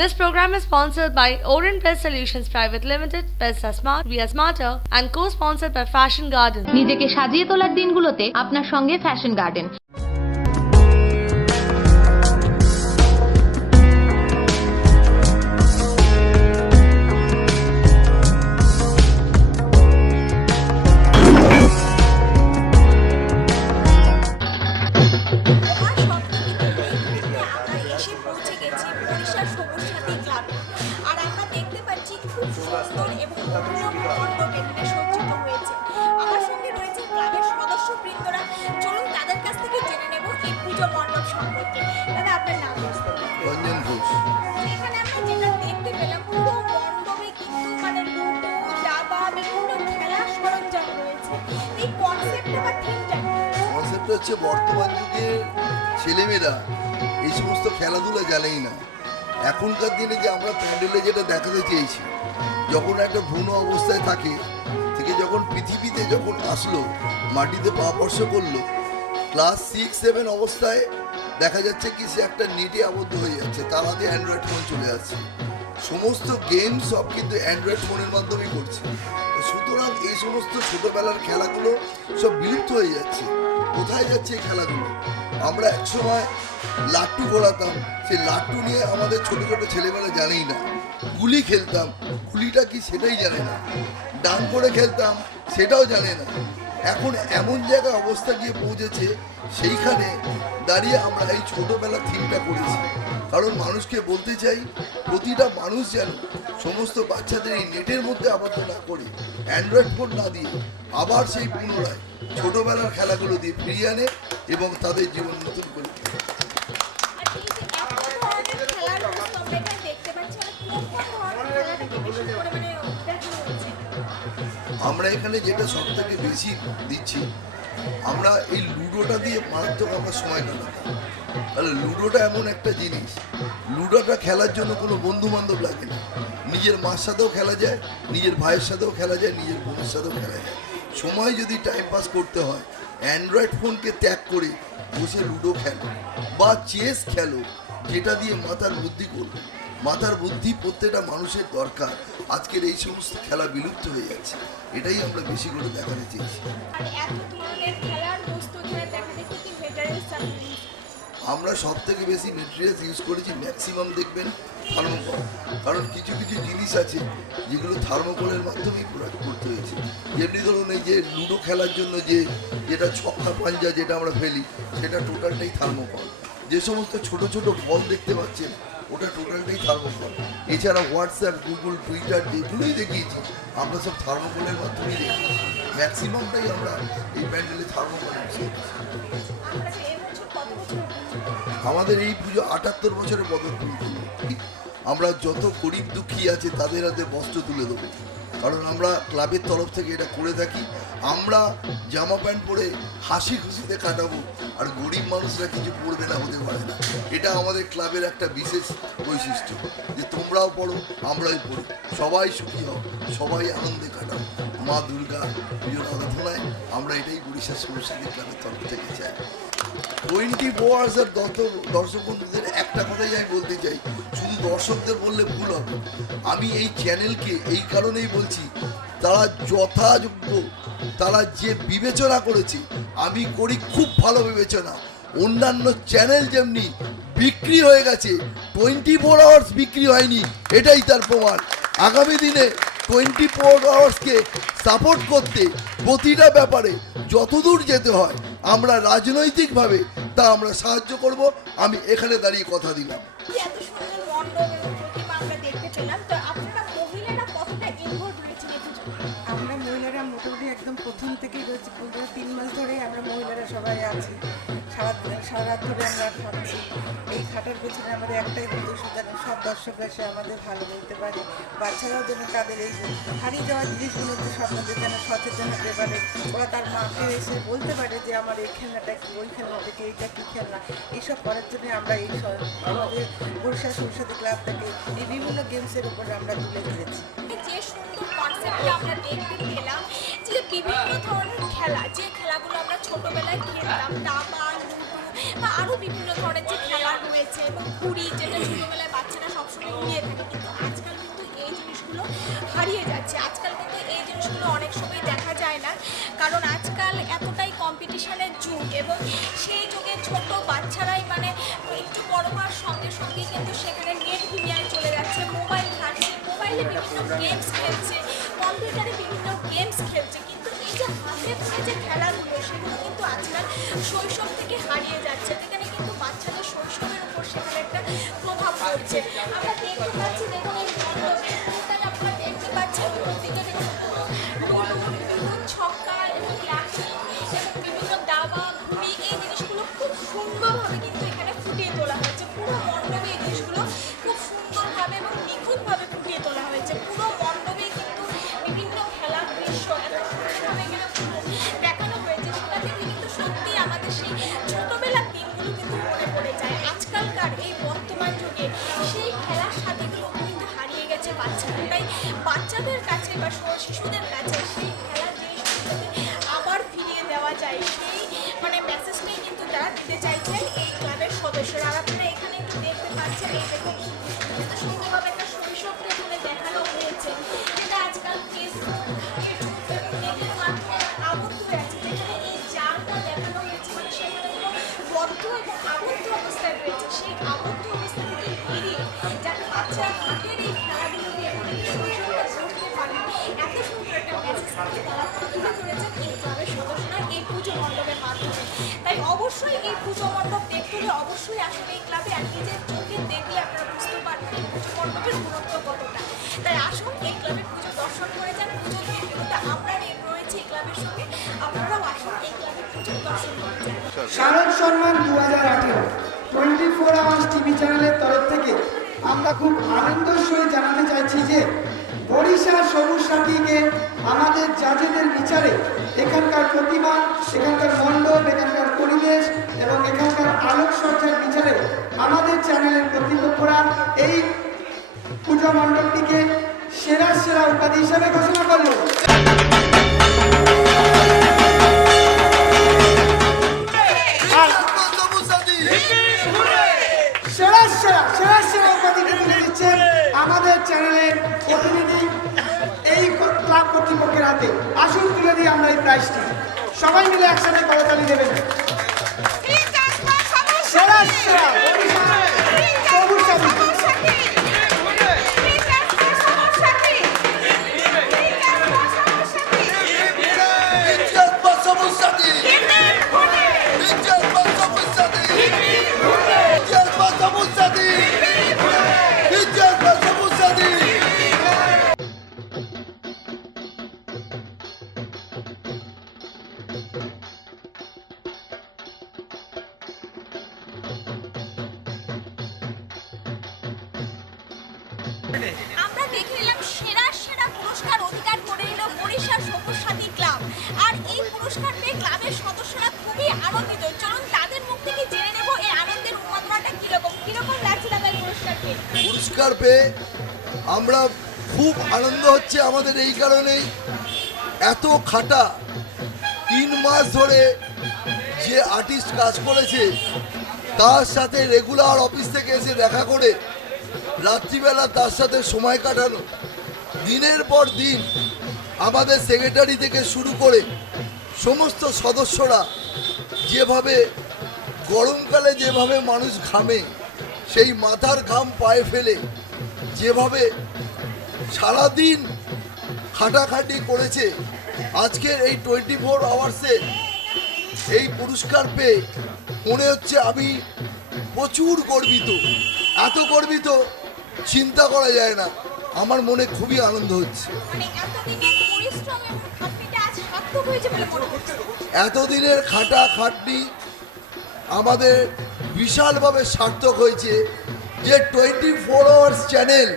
This program is sponsored by Orient Best Solutions Private Limited, Best are Smart, We are Smarter, and co-sponsored by Fashion Garden. নিজেকে সাজিয়ে তোলার দিনগুলোতে আপনার সঙ্গে fashion garden. হচ্ছে বর্তমান যুগের ছেলেমেয়েরা এই সমস্ত খেলাধুলা জানেই না। এখনকার দিনে যে আমরা প্যান্ডেলে যেটা দেখাতে চেয়েছি, যখন একটা ভ্রূণ অবস্থায় থাকে থেকে যখন পৃথিবীতে যখন আসলো, মাটিতে পা স্পর্শ করলো, ক্লাস 6-7 অবস্থায় দেখা যাচ্ছে কি সে একটা নেটে আবদ্ধ হয়ে যাচ্ছে, তার হাতে অ্যান্ড্রয়েড ফোন চলে আসছে, সমস্ত গেম সব কিন্তু অ্যান্ড্রয়েড ফোনের মাধ্যমেই করছে। সুতরাং এই সমস্ত ছোটোবেলার খেলাগুলো সব বিলুপ্ত হয়ে যাচ্ছে। কোথায় যাচ্ছে এই খেলাগুলো? আমরা একসময় লাট্টু ঘোরাতাম, সেই লাট্টু নিয়ে আমাদের ছোটো ছোটো ছেলেমেয়েরা জানেই না। গুলি খেলতাম, গুলিটা কি সেটাই জানে না। ডান করে খেলতাম, সেটাও জানে না। এখন এমন জায়গায় অবস্থা গিয়ে পৌঁছেছে, সেইখানে দাঁড়িয়ে আমরা এই ছোটোবেলার থিমটা করেছি। কারণ মানুষকে বলতে চাই, প্রতিটা মানুষ যেন সমস্ত বাচ্চাদের এই নেটের মধ্যে আবদ্ধ না করে, অ্যান্ড্রয়েড ফোন না দিয়ে আবার সেই পুনরায় ছোটোবেলার খেলাগুলো দিয়ে ফিরিয়ে আনে এবং তাদের জীবন নতুন করে। আমরা এখানে যেটা সব থেকে বেশি দিচ্ছি, আমরা এই লুডোটা দিয়ে মারাত্মক আমরা সময় কাটাতাম। তাহলে লুডোটা এমন একটা জিনিস, লুডোটা খেলার জন্য কোনো বন্ধু বান্ধব লাগে না। নিজের মার সাথেও খেলা যায়, নিজের ভাইয়ের সাথেও খেলা যায়, নিজের বোনের সাথেও খেলা যায়। সময় যদি টাইম পাস করতে হয়, অ্যান্ড্রয়েড ফোনকে ত্যাগ করে বসে লুডো খেলো বা চেস খেলো, যেটা দিয়ে মাথার বুদ্ধি করবে। মাথার বুদ্ধি প্রত্যেকটা মানুষের দরকার। আজকের এই সমস্ত খেলা বিলুপ্ত হয়ে যাচ্ছে, এটাই আমরা বেশি করে দেখাতে চেয়েছি। আমরা সব থেকে বেশি মেটেরিয়ালস ইউজ করেছি, ম্যাক্সিমাম দেখবেন থার্মোকল। কারণ কিছু কিছু জিনিস আছে যেগুলো থার্মোকলের মাধ্যমেই করতে হয়েছে। যেমনি ধরুন এই যে লুডো খেলার জন্য যেটা ছক্কা পাঞ্জা যেটা আমরা ফেলি, সেটা টোটালটাই থার্মোকল। যে সমস্ত ছোট ছোট বল দেখতে পাচ্ছেন, ওটা টোটালটাই থার্মোকল। এছাড়া হোয়াটসঅ্যাপ, গুগল, টুইটার যেগুলোই দেখিয়েছি, আমরা সব থার্মোকলের মাধ্যমেই দেখিয়েছি। ম্যাক্সিমামটাই আমরা এই প্যান্ডেলে থার্মোকল ইউজ করেছি। আমাদের এই পুজো 78 বছরের পদার্পণ। আমরা যত গরিব দুঃখী আছে তাদের হাতে বস্ত্র তুলে দেবো, কারণ আমরা ক্লাবের তরফ থেকে এটা করে থাকি। আমরা জামা প্যান্ট পরে হাসি খুশিতে কাটাবো, আর গরিব মানুষরা কিছু পড়বে না, হতে পারে না। এটা আমাদের ক্লাবের একটা বিশেষ বৈশিষ্ট্য, যে তোমরাও পড়ো, আমরাই পড়ি, সবাই সুখী হও, সবাই আনন্দে কাটাও। মা দুর্গা প্রিয় আরাধনায় আমরা এটাই উড়িষ্যা সংস্কৃতি ক্লাবের তরফ থেকে চাই। 24 আওয়ার্সের দর্শক বন্ধুদের একটা কথাই আমি বলতে চাই, শুধু দর্শকদের বললে ভুল হবে। আমি এই চ্যানেলকে এই কারণেই বলছি, তারা যথাযোগ্য, তারা যে বিবেচনা করেছে, আমি করি খুব ভালো বিবেচনা। অন্যান্য চ্যানেল যেমনি বিক্রি হয়ে গেছে, 24 আওয়ার্স বিক্রি হয়নি, এটাই তার প্রমাণ। আগামী দিনে 24 আওয়ার্সকে সাপোর্ট করতে প্রতিটা ব্যাপারে যতদূর যেতে হয়, আমরা রাজনৈতিকভাবে তা আমরা সাহায্য করব। আমি এখানে দাঁড়িয়ে কথা দিলাম। আমরা মহিলারা মোটামুটি একদম প্রথম থেকেই রয়েছি, 3 মাস ধরে আমরা মহিলারা সবাই আছি। সারা রাত ধরে আমরা খাচ্ছি। এই খাটার পেছনে আমাদের একটাই উদ্দেশ্য, যেন সব দর্শকরা এসে আমাদের ভালো বলতে পারে। বাচ্চারাও যেন তাদের এই হারিয়ে যাওয়া জিনিসগুলোর যে স্বপ্নদের যেন সচেতন হতে পারে। ওরা তার মাকে এসে বলতে পারে যে আমার এই খেলনাটা কি, ওই খেলনাটা কি, এইটা কী খেলনা। এইসব করার জন্য আমরা এই আমাদের বরিশাল সরস্বতী ক্লাব থেকে এই বিভিন্ন গেমসের উপরে আমরা তুলে ধরেছি। যে সুন্দর কনসেপ্টটা আমরা দেখতে পেলাম, যে বিভিন্ন ধরনের খেলা, যে খেলাগুলো আমরা ছোটবেলায় খেলতাম, দাবা, লুডো বা আরও বিভিন্ন ধরনের যে খেলা রয়েছে, এবং ঘুড়ি, যেটা ছোটবেলায় বাচ্চারা সব সবসময় নিয়ে থাকে, কিন্তু আজকাল কিন্তু এই জিনিসগুলো হারিয়ে যাচ্ছে। আজকাল কিন্তু এই জিনিসগুলো অনেক সময় দেখা যায় না, কারণ আজকাল এতটাই কম্পিটিশনের যুগ, এবং সেই যুগে ছোট বাচ্চারাই মানে একটু বড় হওয়ার সঙ্গে সঙ্গে কিন্তু সেখানে নেট দুনিয়ায় চলে যাচ্ছে, মোবাইল ঘাটছে, মোবাইলে বিভিন্ন গেমস খেলছে, কম্পিউটারে বিভিন্ন গেমস খেলছে, কিন্তু এই যে হাতে ধরে যে খেলাগুলো সেগুলো কিন্তু আজকাল শৈশব থেকে হারিয়ে যাচ্ছে, যেখানে কিন্তু বাচ্চাদের শৈশবের উপর সেখানে একটা প্রভাব পড়ছে। আমরা দেখতে পাচ্ছি, দেখুন এই মণ্ডপটাই আপনারা দেখতে পাচ্ছেন, প্রতিটা লুডো, ছক্কা এবং লাঠি এবং বিভিন্ন দাবা, ঘুড়ি, এই জিনিসগুলো খুব সুন্দরভাবে কিন্তু এখানে ফুটিয়ে তোলা হয়েছে। পুরো মণ্ডপে এই জিনিসগুলো খুব সুন্দরভাবে এবং নিখুঁতভাবে ফুটিয়ে তোলা হয়েছে। পুরো মণ্ডপে কিন্তু বিভিন্ন খেলার দৃশ্য এত সুন্দরভাবে এখানে দেখানো হয়েছে, সেটা থেকে কিন্তু সত্যি আমাদের সেই ছোটবেলার দিনগুলো কিন্তু মনে পড়ে যায়। আজকালকার এই বর্তমান যুগে সেই খেলার সাথীগুলো কিন্তু হারিয়ে গেছে বাচ্চারা, তাই বাচ্চাদের কাছে বা শিশুদের কাছে সেই খেলার জিনিসগুলোকে আবার ফিরিয়ে দেওয়া যায়, সেই মানে মেসেজটাই কিন্তু তারা দিতে চাইছেন এই ক্লাবের সদস্যরা। আর আপনারা এখানে একটু দেখতে পাচ্ছেন, এই দেখুন এত সুন্দরভাবে একটা শৈশবকে এখানে দেখানো হয়েছে, যেটা আজকাল ফেসবুক, ইউটিউব এবং নেটের মাধ্যমে আবদ্ধ হয়ে আছে, যেখানে এই জালটা দেখানো হয়েছে, মানে সেখানে কোনো বদ্ধ এবং আবদ্ধ অবস্থায় রয়েছে, সেই আবদ্ধ অবস্থা থেকে বেরিয়ে যাতে বাচ্চা হাতের এই খেলাধুলোকে অনেক শৈশবটা করতে পারে, এত সুন্দর একটা মেসেজ কিন্তু তারা তুলে ধরেছেন এই ক্লাবের সদস্যরা এই পুজো মণ্ডপের মাধ্যমে। তাই অবশ্যই এই পুজো মণ্ডপ দেখতে হলে অবশ্যই আসলে এই ক্লাবে আর নিজের চোখে দেখলে আপনারা বুঝতে পারবেন এই পুজো মণ্ডপের গুরুত্ব কতটা। তাই আসুন এই ক্লাবের পুজো দর্শন করে যান, পুজো দিয়ে যেটা আমরা রয়েছি এই ক্লাবের সঙ্গে, আপনারাও আসুন এই ক্লাবের পুজো দর্শন করে যান। শারদ সম্মান 2018 24 আওয়ার্স টিভি চ্যানেলের তরফ থেকে আমরা খুব আনন্দের সহিত জানাতে চাইছি যে ওড়িশা সবুজ সাথীকে আমাদের জাজেদের বিচারে এখানকার প্রতিমা, এখানকার মণ্ডপ, এখানকার পরিবেশ এবং এখানকার আলোকসজ্জার বিচারে আমাদের চ্যানেলের কর্তৃপক্ষরা এই পুজো মণ্ডপটিকে সেরা উপাধি হিসাবে ঘোষণা করলো। সেরা উপাধিকে তুলে দিচ্ছেন আমাদের চ্যানেলের প্রতিনিধি এই ক্লাব কর্তৃপক্ষের হাতে। আসুন তুলে দিই আমরা এই প্রাইজটি, সবাই মিলে একসাথে করতালি দেবেন। সেরা সবুজ সাথী। আমরা দেখে নিলাম সেরা পুরস্কার অধিকার করে নিল ওড়িশা সবুজ সাথী ক্লাব, আর এই পুরস্কার পেয়ে ক্লাবের সদস্যরা খুবই আনন্দিত। চলুন তাদের মুখ থেকে জেনে নেব এই আনন্দের উন্মাদনাটা কিরকম লাগছে তাদের পুরস্কার পেয়ে আমরা খুব আনন্দ হচ্ছে আমাদের এই কারণেই, এত খাটা 3 মাস ধরে যে আর্টিস্ট কাজ করেছে তার সাথে রেগুলার অফিস থেকে এসে দেখা করে রাত্রিবেলা তার সাথে সময় কাটানো, দিনের পর দিন আমাদের সেক্রেটারি থেকে শুরু করে সমস্ত সদস্যরা যেভাবে গরমকালে যেভাবে মানুষ ঘামে, সেই মাথার ঘাম পায়ে ফেলে যেভাবে সারাদিন খাটাখাটি করেছে, আজকের এই 24 আওয়ার্সে এই পুরস্কার পেয়ে মনে হচ্ছে আমি প্রচুর গর্বিত, এত গর্বিত চিন্তা করা যায় না। আমার মনে খুবই আনন্দ হচ্ছে। এতদিনের খাটাখাটনি আমাদের বিশালভাবে সার্থক হয়েছে, যে 24 আওয়ার্স চ্যানেল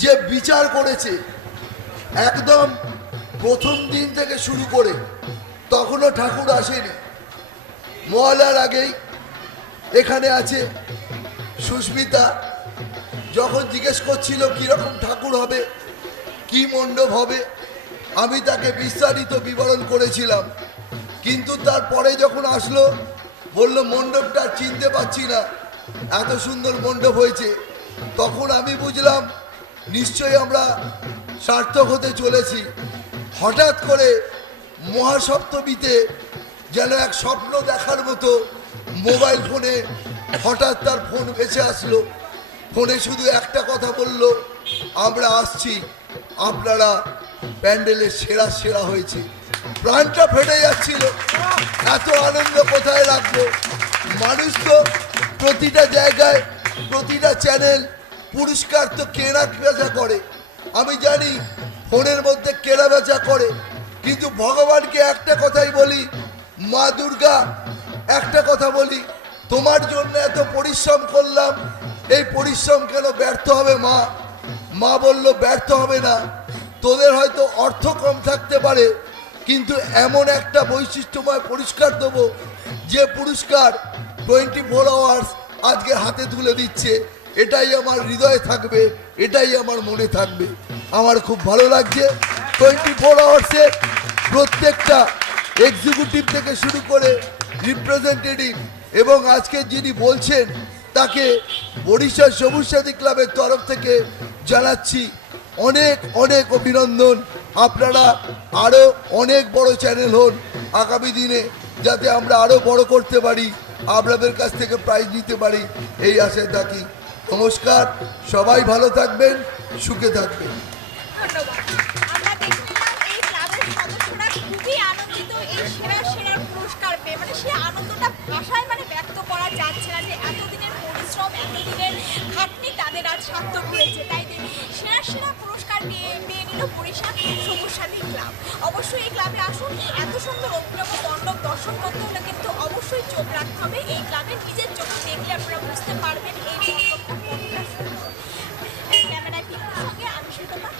যে বিচার করেছে একদম প্রথম দিন থেকে শুরু করে, তখনও ঠাকুর আসেনি, মহালয়ার আগেই এখানে আছে সুস্মিতা, যখন জিজ্ঞেস করছিল কীরকম ঠাকুর হবে, কি মণ্ডপ হবে, আমি তাকে বিস্তারিত বিবরণ করেছিলাম, কিন্তু তারপরে যখন আসলো বলল মণ্ডপটা চিনতে পারছি না, এত সুন্দর মণ্ডপ হয়েছে। তখন আমি বুঝলাম নিশ্চয়ই আমরা সার্থক হতে চলেছি। হঠাৎ করে মহাসপ্তমীতে যেন এক স্বপ্ন দেখার মতো মোবাইল ফোনে হঠাৎ তার ফোন ভেসে আসলো। ফোনে শুধু একটা কথা বলল, আমরা আসছি, আপনারা প্যান্ডেলের সেরা সেরা হয়েছে। প্রাণটা ফেটে যাচ্ছিল, এত আনন্দ কোথায় রাখবো। মানুষ তো প্রতিটা জায়গায় প্রতিটা চ্যানেল পুরস্কার তো কেনা বেচা করে, আমি জানি ফোনের মধ্যে কেনা বেচা করে, কিন্তু ভগবানকে একটা কথাই বলি, মা দুর্গা একটা কথা বলি, তোমার জন্য এত পরিশ্রম করলাম, এই পরিশ্রম কেন ব্যর্থ হবে মা? মা বলল ব্যর্থ হবে না, তোদের হয়তো অর্থ কম থাকতে পারে, কিন্তু এমন একটা বৈশিষ্ট্যময় পুরস্কার দেবো যে পুরস্কার 24 আওয়ার্স আজকে হাতে তুলে দিচ্ছে। এটাই আমার হৃদয়ে থাকবে, এটাই আমার মনে থাকবে। আমার খুব ভালো লাগছে 24 আওয়ার্সের প্রত্যেকটা এক্সিকিউটিভ থেকে শুরু করে রিপ্রেজেন্টেটিভ এবং আজকে যিনি বলছেন তাকে বরিশাল সবুজ সাথী ক্লাবের তরফ থেকে জানাচ্ছি অনেক অনেক অভিনন্দন। আপনারা আরও অনেক বড় চ্যানেল হন আগামী দিনে, যাতে আমরা আরও বড় করতে পারি, আপনাদের কাছ থেকে প্রাইজ নিতে পারি, এই আশায় থাকি। নমস্কার, সবাই ভালো থাকবেন, সুখে থাকবেন। ধন্যবাদ। আমরা দেখলাম এই ক্লাবের সদস্যরা খুবই আনন্দিত এই সেরা সেরার পুরস্কার পেয়ে, মানে সেই আনন্দটা ভাষায় মানে ব্যক্ত করা যাচ্ছে না যে এতদিনের পরিশ্রম, এতদিনের খাটনি তাদের আজ সার্থক হয়েছে। তাই সেরা সেরা পুরস্কার পেয়ে নিল বরিশাল সবুজ সাথী ক্লাব। অবশ্যই এই ক্লাবে আসুন, এত সুন্দর অভিনব মণ্ডপ দর্শন করতে হলে কিন্তু অবশ্যই চোখ রাখতে হবে এই ক্লাবে। নিজের চোখে দেখলে আপনারা বুঝতে পারবেন এই মণ্ডপটা কতটা সুন্দর। ক্যামেরায় পিকুর সঙ্গে আমি সুতপা।